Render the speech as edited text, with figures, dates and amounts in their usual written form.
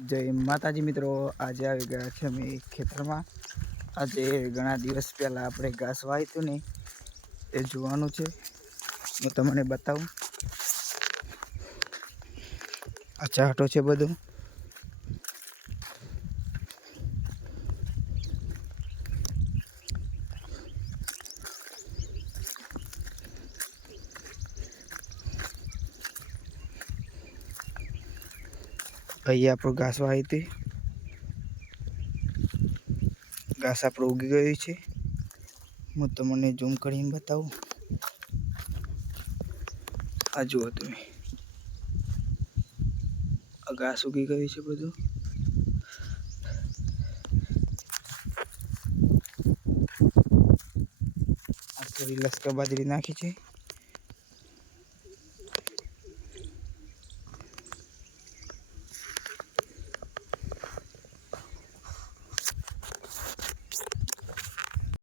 જય માતાજી મિત્રો, આજે આવી ગયા છે અમે ખેતરમાં। આજે ઘણા દિવસ પહેલાં આપણે ઘાસ વાવ્યું હતું ને એ જોવાનું છે। હું તમને બતાવું। આ ચાટો છે બધું। અહીંયા આપણું ઘાસ વાવી હતી। ઘાસ આપણું ઉગી ગયું છે। હું તમને ઝૂમ કરીને બતાવું। આ જુઓ તમે, આ ઘાસ ઉગી ગયું છે બધું। આ થોડી લસકા બાજરી નાખી છે।